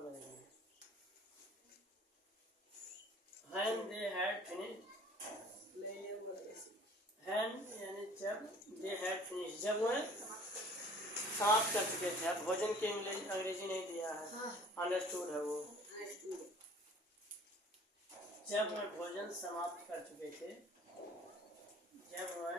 बदलेंगे। When they had finished, when यानी जब they had finished, जब वह समाप्त कर चुके थे। अब भोजन की अंग्रेजी नहीं दिया है, अंडरस्टूड है वो। जब वह भोजन समाप्त कर चुके थे, जब वह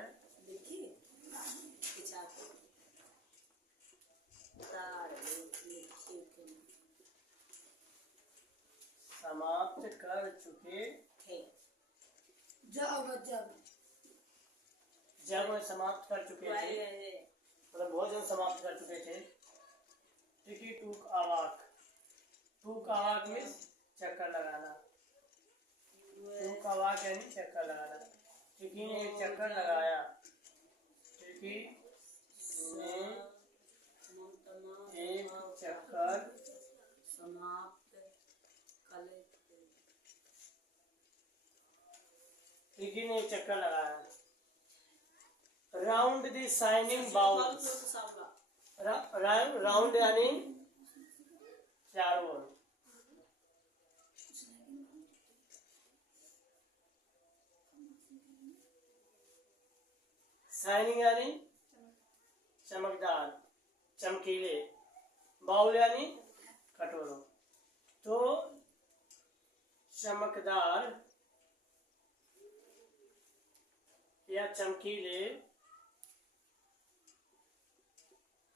समाप्त कर चुके थे, जब वह समाप्त कर चुके थे, मतलब भोजन समाप्त कर चुके थे। टिकी टूक आवाक, टूक आवाक में चक्कर लगाना, टूक आवाक यानी चक्कर लगाना। टिकी ने एक चक्कर लगाया, टिकी ने एक चक्कर समाप्त टिकी ने एक चक्कर लगाया। Round the shining bowls, round यानी चारों ओर, शाइनिंग यानी चमकदार, चमकीले, बाउल यानी कटोरों। तो चमकदार या चमकीले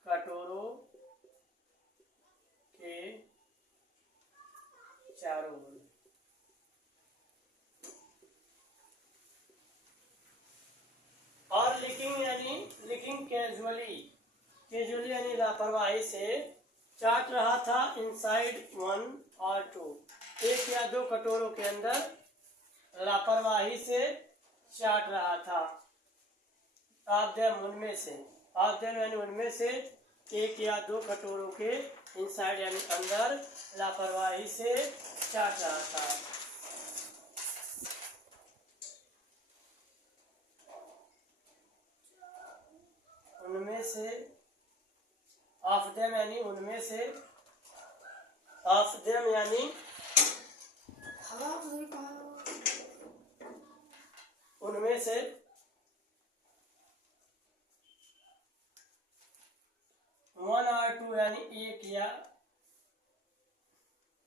कटोरों के चारों ओर। और लिकिंग यानी लिकिंग कैजुअली, कैजुअली यानी लापरवाही से चाट रहा था इनसाइड 1 और 2, एक या दो कटोरों के अंदर लापरवाही से चाट रहा था। ऑफ देम उनमें से, ऑफ देम यानी उनमें से, एक या दो कटोरों के इनसाइड यानी अंदर लापरवाही से चाट रहा था। उनमें से, ऑफ देम यानी उनमें से, ऑफ देम यानी उनमें से, वन और टू यानी एक या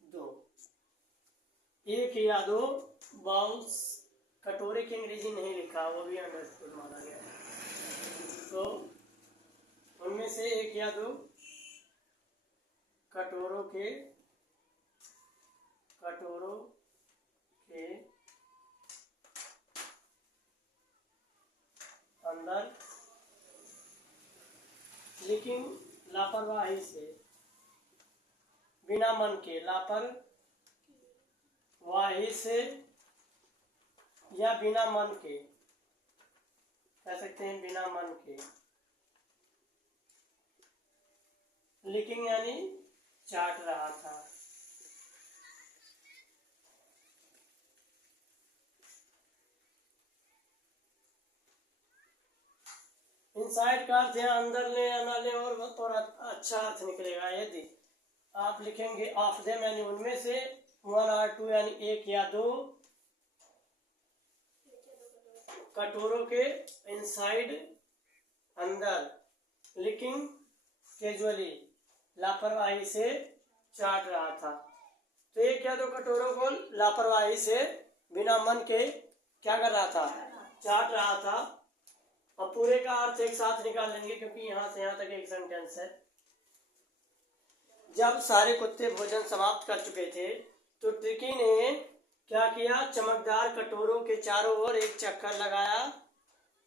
दो, एक या दो बाउल्स, कटोरे की अंग्रेजी नहीं लिखा, वो भी अंडरस्टूड माना गया। तो उनमें से एक या दो कटोरों के अंदर लेकिन लापरवाही से, बिना मन के, लापरवाही से या बिना मन के, कह सकते हैं बिना मन के। लिकिंग यानी चाट रहा था। इनसाइड का अर्थ है अंदर ले या ना ले, और अच्छा अर्थ निकलेगा यदि आप लिखेंगे ऑफ देम यानी उनमें से, 1 और 2 यानी एक या दो कटोरों के इनसाइड अंदर, लिकिंग कैजुअली लापरवाही से चाट रहा था। तो एक या दो कटोरों को लापरवाही से बिना मन के क्या कर रहा था, चाट रहा था। अब पूरे का अर्थ एक साथ निकाल लेंगे क्योंकि यहां से यहां तक एक सेंटेंस है। जब सारे कुत्ते भोजन समाप्त कर चुके थे तो ट्रिकी ने क्या किया, चमकदार कटोरों के चारों ओर एक चक्कर लगाया,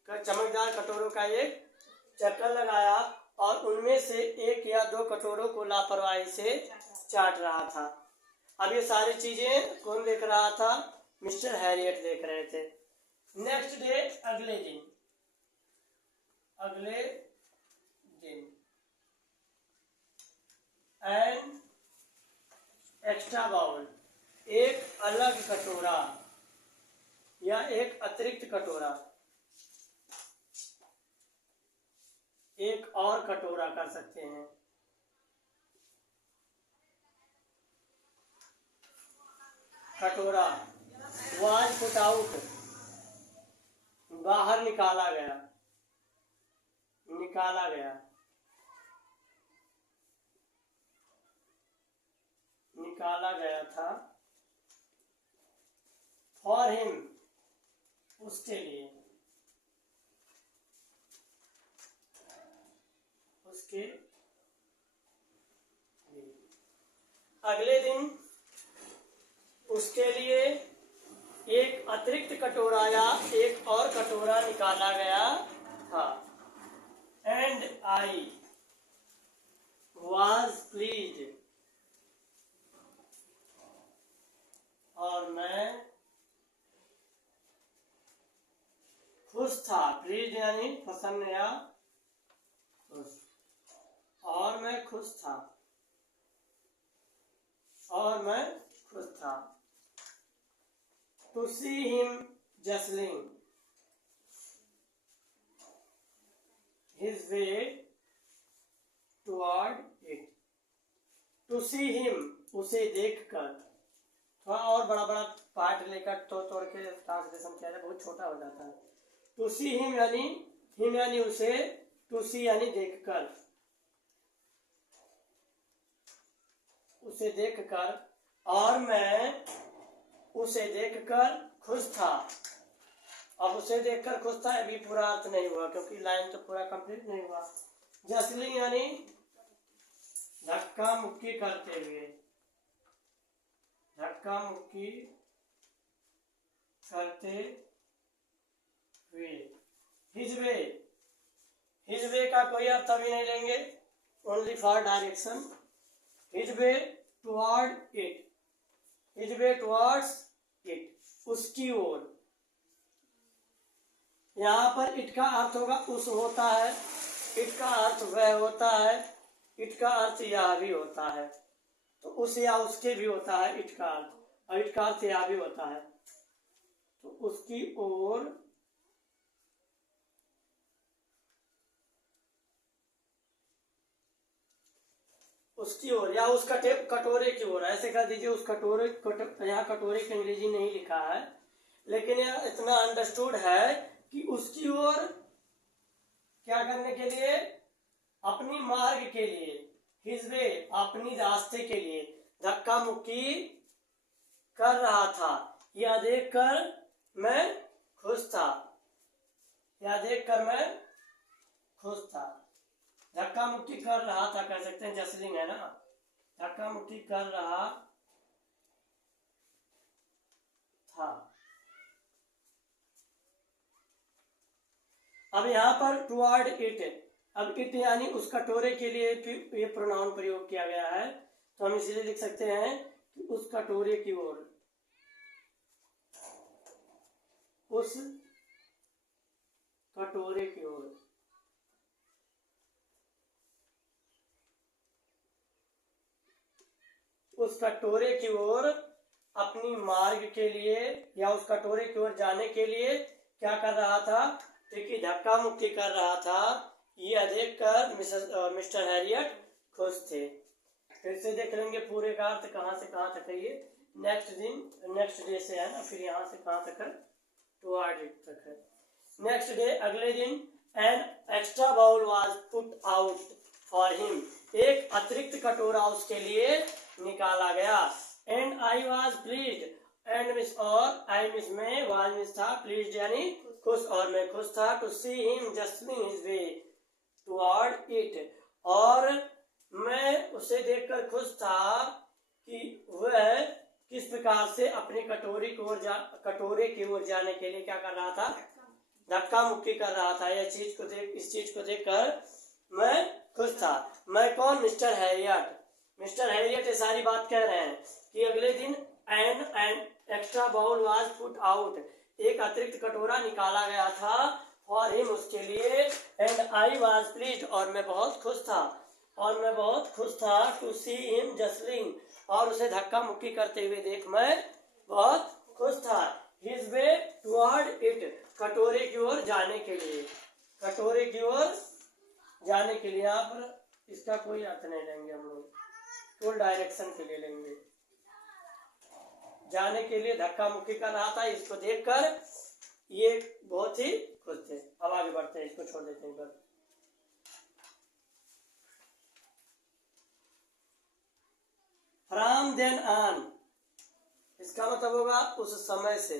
चमकदार कटोरों का एक चक्कर लगाया और उनमें से एक या दो कटोरों को लापरवाही से चाट रहा था। अब ये सारी चीजें कौन देख रहा था, मिस्टर हैरियट देख रहे थे। नेक्स्ट डे, अगले दिन, एंड एक्स्ट्रा बाउल, एक अलग कटोरा या एक अतिरिक्त कटोरा, एक और कटोरा कर सकते हैं। कटोरा was put out, बाहर निकाला गया, निकाला गया, निकाला गया था, for him, उसके लिए, उसके लिए। अगले दिन उसके लिए एक अतिरिक्त कटोरा या एक और कटोरा निकाला गया था। एंड आई वॉज प्लीज्ड, और मैं खुश था। प्लीज्ड यानी पसंद या खुश, और मैं खुश था, और मैं खुश था। To see him jostling his way toward it. To see him, उसे देखकर, थोड़ा और बड़ा बड़ा पार्ट लेकर तोड़ के ट्रांसलेशन किया जाए, बहुत छोटा हो जाता है। टू सी हिम यानी उसे, टू सी यानी देखकर, उसे देखकर, और मैं उसे देखकर खुश था। अब उसे देखकर खुश था, अभी पूरा अर्थ नहीं हुआ क्योंकि लाइन तो पूरा कंप्लीट नहीं हुआ। जस्लिंग यानी धक्का मुक्की करते हुए, धक्का मुक्की करते हुए। हिज वे का कोई अर्थ अभी नहीं लेंगे, only for direction. His way toward it, his way towards it, उसकी ओर। यहाँ पर इट का अर्थ होगा उस होता है, इट का अर्थ वह होता है, इट का अर्थ यह भी होता है। तो उस या उसके भी होता है इट का अर्थ, और इट का अर्थ यह भी होता है। तो उसकी ओर, उसकी ओर या उस कटोरे की ओर, ऐसे कर दीजिए। उस कटोरे, यहाँ कटोरे की अंग्रेजी नहीं लिखा है, लेकिन यह इतना अंडरस्टूड है कि उसकी ओर क्या करने के लिए, अपनी मार्ग के लिए, हिज वे अपनी रास्ते के लिए धक्का मुक्की कर रहा था। यह देखकर मैं खुश था, यह देखकर मैं खुश था। धक्का मुक्की कर रहा था कह सकते हैं, जस्लिंग है ना, धक्का मुक्की कर रहा था। अब यहाँ पर टुवर्ड इट, अब इट यानी उस कटोरे के लिए ये प्रोनाउन प्रयोग किया गया है, तो हम इसीलिए लिख सकते हैं कि उस कटोरे की ओर, उस कटोरे की ओर। उस कटोरे की ओर अपनी मार्ग के लिए या उस कटोरे की ओर जाने के लिए क्या कर रहा था, क्योंकि धक्का मुक्की कर रहा था। यह देखकर मिस्टर हैरियट खुश थे। फिर से देख लेंगे पूरे का अर्थ कहाँ से कहाँ तक है ये। नेक्स्ट डे से है ना, फिर यहाँ से कहाँ तक है, टुवर्ड इट तक है। नेक्स्ट डे, अगले दिन, an extra bowl was put out for him, एक अतिरिक्त कटोरा उसके लिए निकाला गया। And I was pleased, and means और आई मिस में वाज मिस था, प्लीज्ड यानी खुश, और मैं खुश था। To see him jostling his way toward it, और मैं उसे देखकर खुश था कि वह किस प्रकार से अपनी कटोरे की ओर जाने के लिए क्या कर रहा था, धक्का मुक्की कर रहा था। इस चीज को देखकर मैं खुश था। मैं कौन, मिस्टर हैरियट ये सारी बात कह रहे हैं कि अगले दिन an extra bowl was put out, एक अतिरिक्त कटोरा निकाला गया था फॉर हिम उसके लिए। एंड आई वाज प्लीज्ड, और मैं बहुत खुश था। टू सी हिम जस्लिंग, और उसे धक्का मुक्की करते हुए देख मैं बहुत खुश था। हिज वे टुवर्ड इट, कटोरे की ओर जाने के लिए, कटोरे की ओर जाने के लिए। यहाँ पर इसका कोई अर्थ नहीं लेंगे हम लोग, केवल डायरेक्शन के लिए लेंगे। जाने के लिए धक्का मुक्की कर रहा था। इसको देखकर ये बहुत ही खुश थे। अब आगे बढ़ते हैं, इसको छोड़ देते हैं इधर। फ्रॉम देन ऑन, इसका मतलब होगा उस समय से,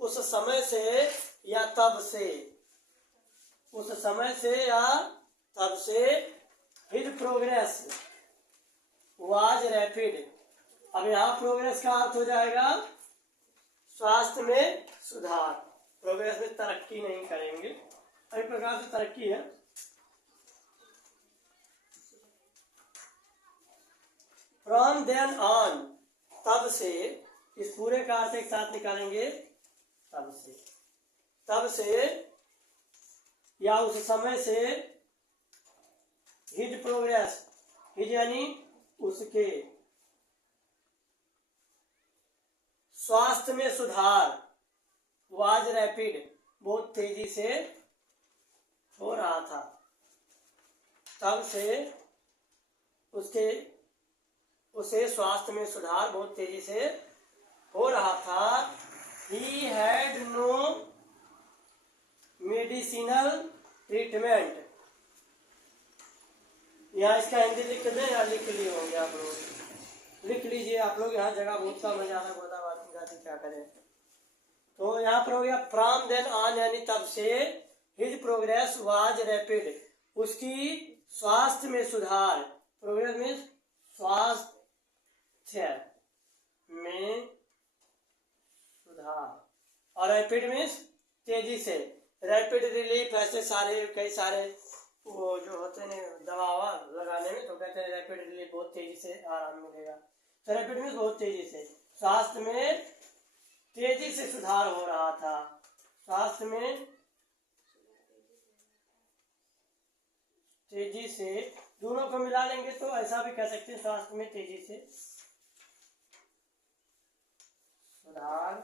उस समय से या तब से, उस समय से या तब से। His progress was rapid. अब यहाँ प्रोग्रेस का अर्थ हो जाएगा स्वास्थ्य में सुधार। प्रोग्रेस में तरक्की नहीं करेंगे, एक प्रकार से तरक्की है। फ्रॉम देन ऑन, तब से, इस पूरे का अर्थ एक साथ निकालेंगे, तब से, तब से या उस समय से। हिज प्रोग्रेस, हिज यानी उसके, स्वास्थ्य में सुधार, वाज रैपिड बहुत तेजी से हो रहा था। तब से उसे स्वास्थ्य में सुधार बहुत तेजी से हो रहा था। He had no medicinal treatment. यहाँ इसका हिंदी लिख दें या लिख लिए होंगे आप लोग? लिख लीजिए आप लोग, यहाँ जगह बहुत कम है, ज़्यादा गोदाबादी जाती क्या करें। तो यहाँ पर हो गया फ्रॉम देन ऑन यानी तब से। हिज प्रोग्रेस वाज रैपिड, उसकी स्वास्थ्य में सुधार। प्रोग्रेस मीन्स स्वास्थ्य में सुधार, और रैपिड मीन्स तेजी से। रैपिड रिलीफ, ऐसे सारे कई सारे वो जो होते हैं दवा लगाने में, तो कहते हैं रैपिड रिलीफ, बहुत तेजी से आराम मिलेगा। तो रैपिड मीन्स बहुत तेजी से, स्वास्थ्य में तेजी से सुधार हो रहा था। स्वास्थ्य में तेजी से, दोनों को मिला लेंगे तो ऐसा भी कह सकते हैं, स्वास्थ्य में तेजी से सुधार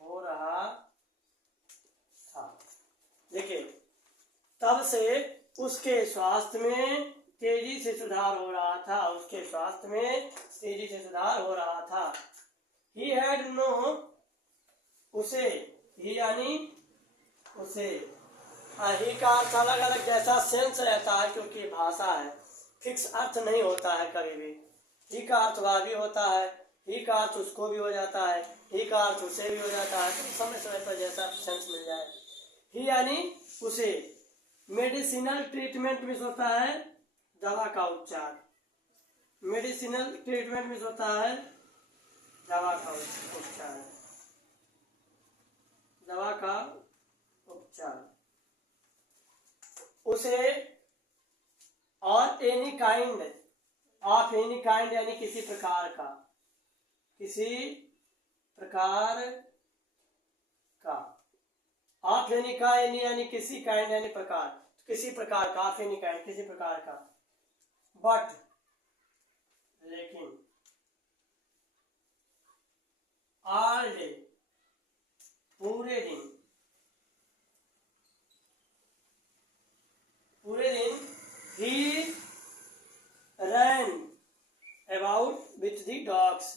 हो रहा था। देखिए, तब से उसके स्वास्थ्य में तेजी से सुधार हो रहा था, उसके स्वास्थ्य में तेजी से सुधार हो रहा था। ही हैड नो, उसे, ही यानी उसे। ही का अर्थ अलग अलग जैसा सेंस रहता है, क्योंकि भाषा है, फिक्स अर्थ नहीं होता है कभी भी। ही का अर्थ वह भी होता है, ही का अर्थ उसको भी हो जाता है, ही का अर्थ उसे भी हो जाता है, तो समय समय पर जैसा सेंस मिल जाए। ही यानी उसे। मेडिसिनल ट्रीटमेंट में होता है दवा का उपचार। मेडिसिनल ट्रीटमेंट में होता है दवा का उपचार, दवा का उपचार। उसे, और any kind of, any kind यानी किसी प्रकार का, किसी प्रकार का। ऑफ एनी काइंड यानी किसी काइंड यानी प्रकार, किसी प्रकार का। ऑफ एनी काइंड किसी प्रकार का। बट लेकिन, ऑल डे पूरे दिन, पूरे दिन। He ran about with the dogs,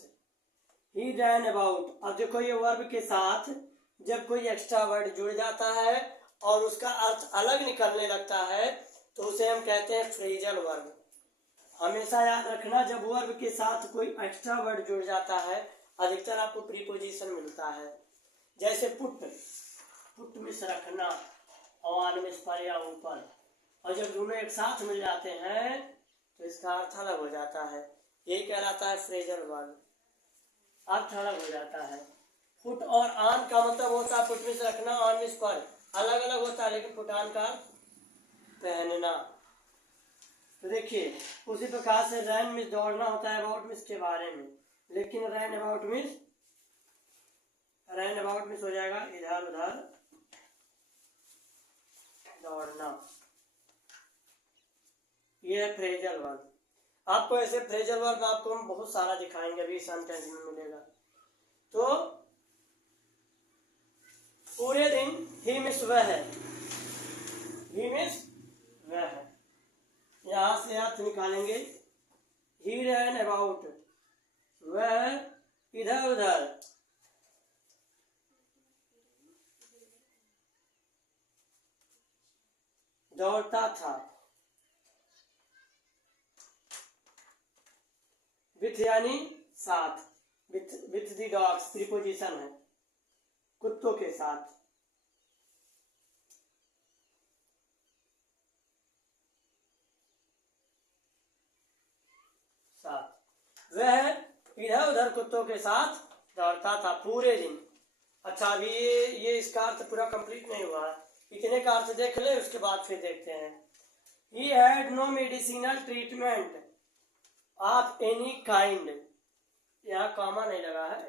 he ran about. अब देखो ये वर्ब के साथ जब कोई एक्स्ट्रा वर्ड जुड़ जाता है और उसका अर्थ अलग निकलने लगता है तो उसे हम कहते हैं फ्रेजल वर्ब। हमेशा याद रखना, जब वर्ब के साथ कोई एक्स्ट्रा वर्ड जुड़ जाता है अधिकतर आपको प्रीपोजिशन मिलता है। जैसे पुट, पुट में से रखना, और में पर या ऊपर, और जब दोनों एक साथ मिल जाते हैं तो इसका अर्थ अलग हो जाता है। यही कहलाता है फ्रेजल वर्ब, अर्थ अलग हो जाता है। पुट और आन का मतलब होता है पुट में से रखना, ऑन में पर, अलग अलग होता है, लेकिन पुट ऑन का पहनना। तो देखिए उसी प्रकार से रैन में दौड़ना होता है अबाउट में के बारे में, लेकिन रैन अबाउट में, रैन अबाउट में हो जाएगा इधर उधर दौड़ना। ये है फ्रेजल वर्ब। आपको ऐसे फ्रेजल वर्ब आपको हम बहुत सारा दिखाएंगे, अभी सेंटेंस में मिलेगा। तो पूरे दिन, ही मिस वह है, ही मिस वह है। यहां से अर्थ निकालेंगे। ही दौड़ता था। विथ यानी साथ, विथ द डॉग्स प्रीपोजिशन है, कुत्तों के साथ। वह इधर उधर कुत्तों के साथ दौड़ता था पूरे दिन। अच्छा, अभी ये इसका अर्थ पूरा कंप्लीट नहीं हुआ, इतने का अर्थ देख ले, उसके बाद फिर देखते हैं। He had no medicinal treatment of any kind। यहाँ कॉमा नहीं लगा है,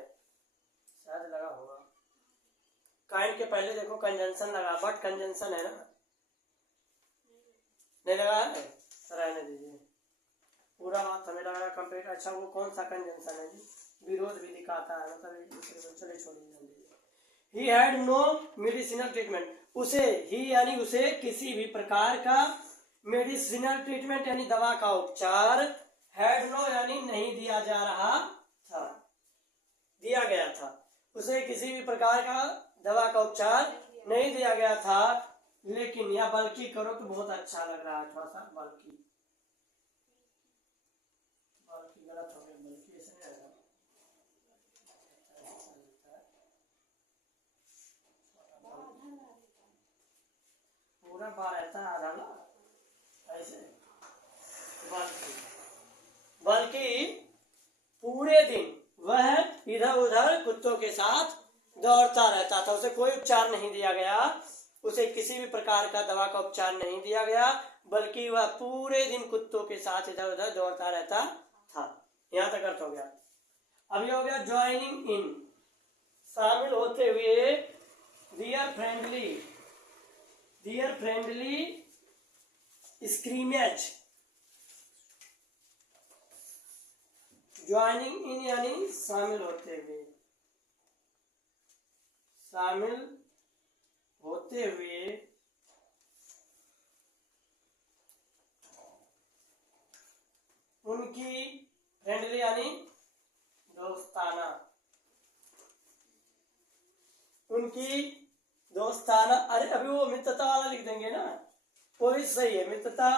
शायद लगा होगा। काइंड के पहले देखो कंजंक्शन लगा, बट कंजंक्शन है ना, नहीं लगा है, रहने दीजिए, पूरा बात हमें लगा कंप्लीट। अच्छा, वो कौन सा कंजंक्शन है जी, विरोध भी दिखाता है, मतलब चले छोड़िए। He had no medicinal treatment, उसे, ही यानी उसे, किसी भी प्रकार का, मेडिसिनल ट्रीटमेंट यानी दवा का उपचार, had no यानी नहीं दिया जा रहा था, दिया गया था, उसे किसी भी प्रकार का दवा का उपचार नहीं दिया गया था। लेकिन या बल्कि करो तो बहुत अच्छा लग रहा है, थोड़ा सा बल्कि, बल्कि गलत हो गया, बल्कि ऐसे नहीं आएगा, पूरा बार रहता है आधा ना, ऐसे बल्कि पूरे दिन वह इधर उधर कुत्तों के साथ दौड़ता रहता था। उसे कोई उपचार नहीं दिया गया, उसे किसी भी प्रकार का दवा का उपचार नहीं दिया गया, बल्कि वह पूरे दिन कुत्तों के साथ इधर उधर दौड़ता रहता था। यहाँ तक अर्थ हो गया। अब ये हो गया ज्वाइनिंग इन, शामिल होते हुए। Dear friendly scrimmage, joining in यानी शामिल होते हुए, शामिल होते हुए उनकी, फ्रेंडली यानी दोस्ताना, उनकी दोस्ताना, अरे अभी वो मित्रता वाला लिख देंगे ना, वो भी सही है, मित्रता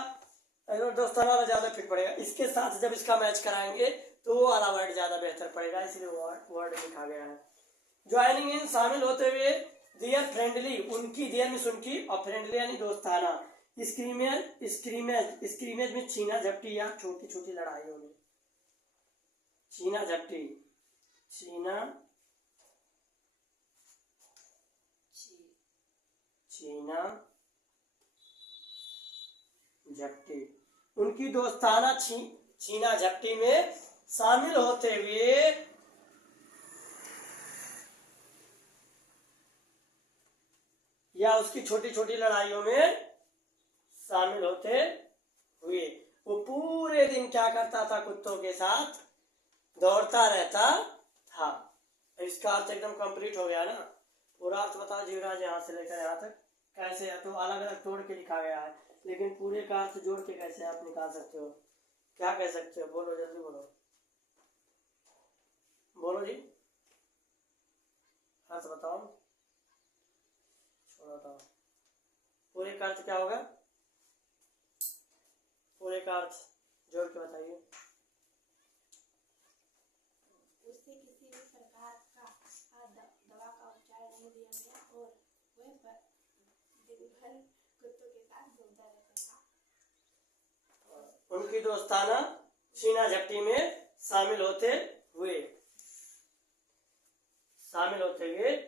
दोस्ताना वाला ज्यादा फिट पड़ेगा। इसके साथ जब इसका मैच कराएंगे तो वो वाला वर्ड ज्यादा बेहतर पड़ेगा, इसलिए वर्ड लिखा गया है। ज्वाइनिंग इन शामिल होते हुए, डियर फ्रेंडली उनकी, डियर मींस उनकी, और फ्रेंडली यानी दोस्ताना, स्क्रीमेज में छीना झपटी या छोटी छोटी लड़ाइयों में, छीना झपटी, छीना झपटी, उनकी दोस्ताना छीना झपटी में शामिल होते हुए या उसकी छोटी छोटी लड़ाइयों में शामिल होते हुए वो पूरे दिन क्या करता था, कुत्तों के साथ दौड़ता रहता था। इसका अर्थ एकदम कंप्लीट हो गया ना, पूरा अर्थ बता जीवराज यहाँ से लेकर यहाँ तक कैसे है, तो अलग अलग तोड़ के लिखा गया है, लेकिन पूरे का अर्थ जोड़ के कैसे आप निकाल सकते हो, क्या कह सकते हो, बोलो जल्दी बोलो, बोलो जी, अर्थ बताओ, छोड़ो बताओ, पूरे का अर्थ क्या होगा, पूरे का अर्थ जोड़ के बताइए। उससे किसी भी प्रकार का दवा का उपचार नहीं दिया गया और वह दिन भर कुत्तों के साथ घूमता रहता था। उनकी दोस्ताना छीना झपटी में शामिल होते हुए,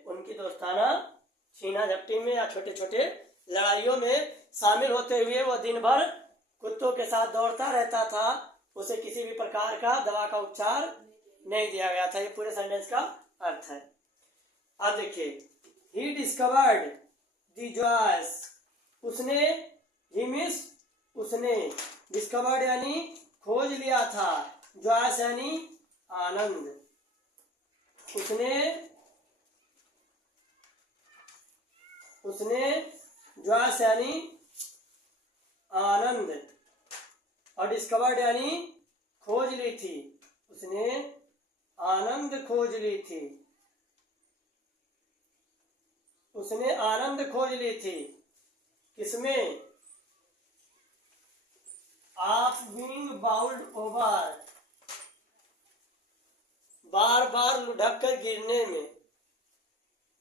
उनकी दोस्ताना छीना झपटी में या छोटे छोटे लड़ाइयों में शामिल होते हुए वो दिन भर कुत्तों के साथ दौड़ता रहता था, उसे किसी भी प्रकार का दवा का उपचार नहीं दिया गया था। ये पूरे सेंटेंस का अर्थ है। अब देखिए, ही डिस्कवर्ड द जॉयस, उसने, ही मींस उसने, डिस्कवर्ड यानी खोज लिया था, जॉयस यानी आनंद, उसने जॉयस यानी आनंद और डिस्कवर्ड यानी खोज ली थी, उसने आनंद खोज ली थी, उसने आनंद खोज ली थी, किसमें, ऑफ बीइंग बाउल्ड ओवर, बार बार लुढ़क कर गिरने में।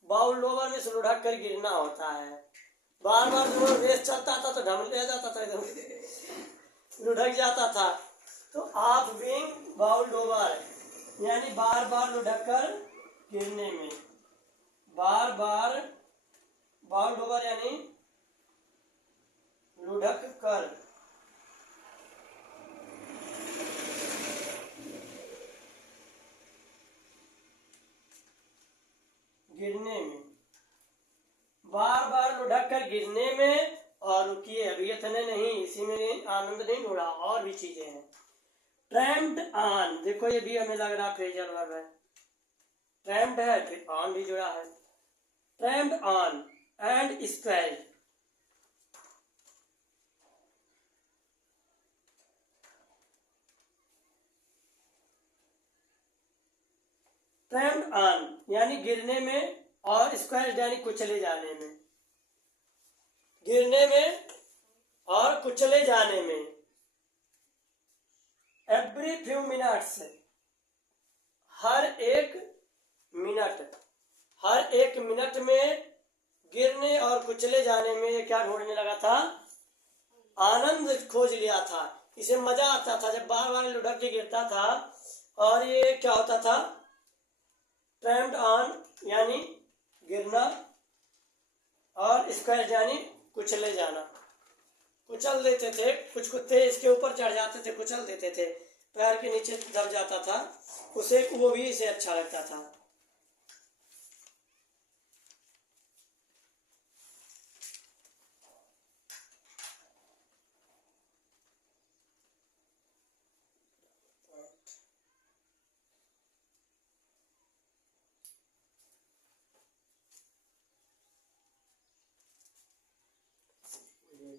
बाउल्ड ओवर में से लुढ़क कर गिरना होता है। बार बार जो रेस चलता था तो ढम ले जाता था, एकदम लुढ़क जाता था। तो ऑफ बीइंग बाउल्ड ओवर यानी बार बार लुढ़क कर गिरने में। बार बार बाउल्ड ओवर यानी लुढ़क कर गिरने में, बार बार लुढ़क कर गिरने में। और रुकिए, अभी इतने नहीं, इसी में आनंद नहीं ढूंढा, और भी चीजें हैं। ट्रैम्प्ड ऑन, देखो ये भी हमें लग रहा फ्रेजल वर्ब है। ट्रैम्प्ड है, फिर ऑन भी जुड़ा है। ट्रैम्प्ड ऑन एंड स्पेल्ड, ट्रैम्प्ड ऑन यानी गिरने में, और स्क्वैल्ड यानी कुचले जाने में। गिरने में और कुचले जाने में। एवरी फ्यू मिनट्स, हर एक मिनट, हर एक मिनट में गिरने और कुचले जाने में क्या ढूंढने लगा था? आनंद खोज लिया था। इसे मजा आता था जब बार बार लुढ़क के गिरता था। और ये क्या होता था? ट्रैम्प्ड ऑन यानी गिरना, और स्क्वैल्ड यानी कुचले जाना। कुचल देते थे, कुछ कुत्ते इसके ऊपर चढ़ जाते थे, कुचल देते थे, पैर के नीचे दब जाता था, उसे वो भी इसे अच्छा लगता था।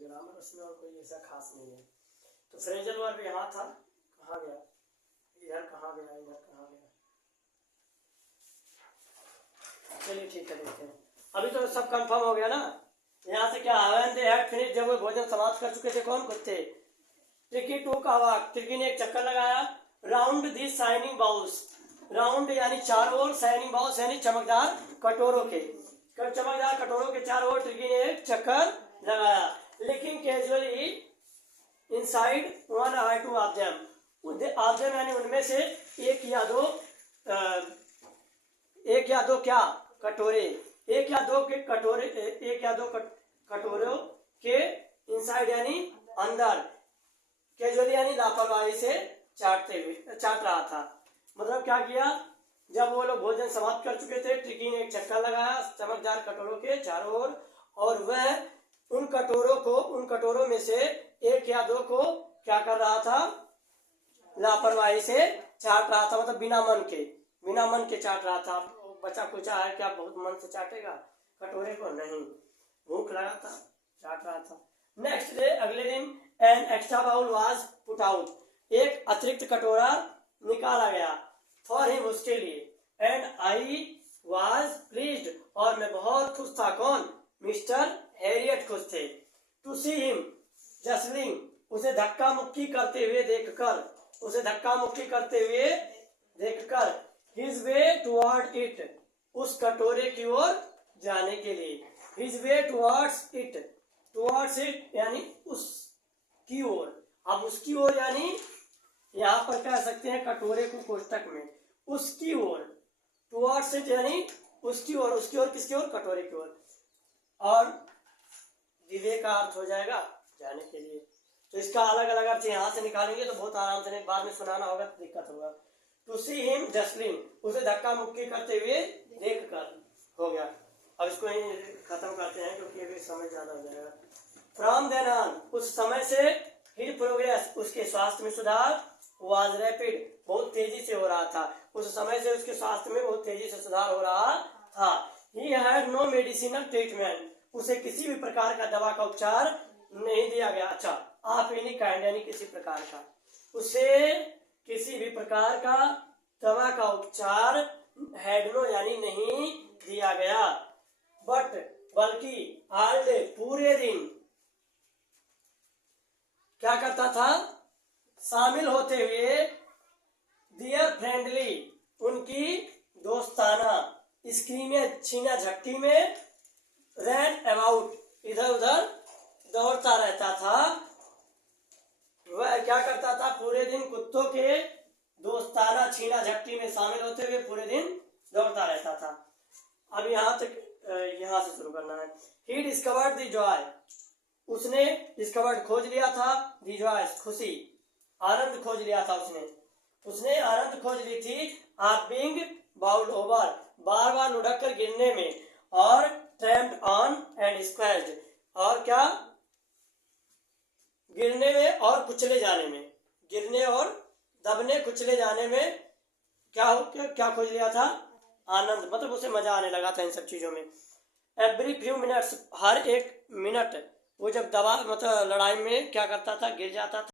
ग्रामर उसमें और कोई ऐसा खास नहीं है। तो फ्रेजल वर्ब यहाँ था, कहाँ गया? इधर कहाँ गया? इधर कहाँ गया? चलिए ठीक है, देखते हैं। अभी तो सब कंफर्म हो गया ना। यहाँ से क्या है? दे हैड फिनिश, जब वो भोजन समाप्त कर चुके थे। कौन? कुत्ते। ट्रिकी टू का वाक, ट्रिकी ने एक चक्कर लगाया। राउंड दी शाइनिंग बाउल्स, राउंड यानी चारों ओर, शाइनिंग बाउल्स यानी चमकदार कटोरों के, चमकदार कटोरों के चारों ओर ट्रिकी ने एक चक्कर लगाया। लेकिन कैजुअली इनसाइड वन और टू ऑफ देम यानी उनमें से एक या दो क्या कटोरे, एक या दो कटोरों के इनसाइड यानी अंदर, कैजुअली यानी लापरवाही से चाट रहा था। मतलब क्या किया? जब वो लोग भोजन समाप्त कर चुके थे, ट्रिकी ने एक चक्कर लगाया चमकदार कटोरों के चारों ओर, और वह उन कटोरों में से एक या दो को क्या कर रहा था? लापरवाही से चाट रहा था। मतलब बिना मन के चाट रहा था। बच्चा पूछा है क्या बहुत मन से चाटेगा कटोरे को? नहीं, भूख लगा था, चाट रहा था। नेक्स्ट डे, अगले दिन, an extra bowl was put out, एक अतिरिक्त कटोरा निकाला गया। फॉर हिम, उसके लिए। एंड आई वाज प्लीज्ड, और मैं बहुत खुश था। कौन? मिस्टर हैरियट खुश थे। टू सी हिम जस्लिंग, उसे धक्का मुक्की करते हुए देखकर। हिज वे टुवर्ड इट, उस कटोरे की ओर जाने के लिए। हिज वे टुवर्ड्स इट यानी उसकी ओर। अब उसकी ओर यानी यहाँ पर कह सकते हैं कटोरे को कोष्टक में उसकी ओर, टुवर्ड्स इट यानी उसकी ओर किसकी ओर? कटोरे की ओर। और विवेक का अर्थ हो जाएगा जाने के लिए। तो इसका अलग अलग अर्थ यहाँ से निकालेंगे तो बहुत आराम से, बाद में सुनाना होगा तो दिक्कत होगा। टू सी हिम जस्लिन, उसे धक्का मुक्की करते हुए देखकर। हो गया। अब इसको ही खत्म करते हैं क्योंकि अभी समय ज्यादा हो जाएगा। फ्रॉम देन ऑन, उस समय से, हिज प्रोग्रेस, उसके स्वास्थ्य में सुधार, वाज रैपिड, बहुत तेजी से हो रहा था। उस समय से उसके स्वास्थ्य में बहुत तेजी से सुधार हो रहा था। He had no medicinal treatment, उसे किसी भी प्रकार का दवा का उपचार नहीं दिया गया। अच्छा, आप एनी काइंड यानी किसी प्रकार का, उसे किसी भी प्रकार का दवा का उपचार हैड नो यानी नहीं दिया गया। बट, बल्कि, ऑल डे, पूरे दिन, क्या करता था, शामिल होते हुए डियर फ्रेंडली, उनकी दोस्ताना स्क्रीमेज, छीना झपटी में, रैन अबाउट, इधर उधर दौड़ता रहता था। वह क्या करता था, पूरे दिन कुत्तों के दोस्ताना छीना झपटी में शामिल होते हुए पूरे दिन दौड़ता रहता था। अब यहाँ तक, यहाँ से शुरू करना है। ही डिस्कवर्ड द जॉय, उसने डिस्कवर्ड खोज लिया था, द जॉय खुशी, आनंद खोज लिया था उसने आनंद खोज ली थी, ऑफ बीइंग बाउल्ड ओवर, बार बार लुढ़क कर गिरने में, और ट्रैम्प्ड ऑन एंड स्क्वैश्ड, और क्या, गिरने में और कुचले जाने में, गिरने और दबने कुचले जाने में क्या खोज लिया था, आनंद, मतलब उसे मजा आने लगा था इन सब चीजों में। एवरी फ्यू मिनट्स, हर एक मिनट वो जब दबा मतलब लड़ाई में क्या करता था, गिर जाता था।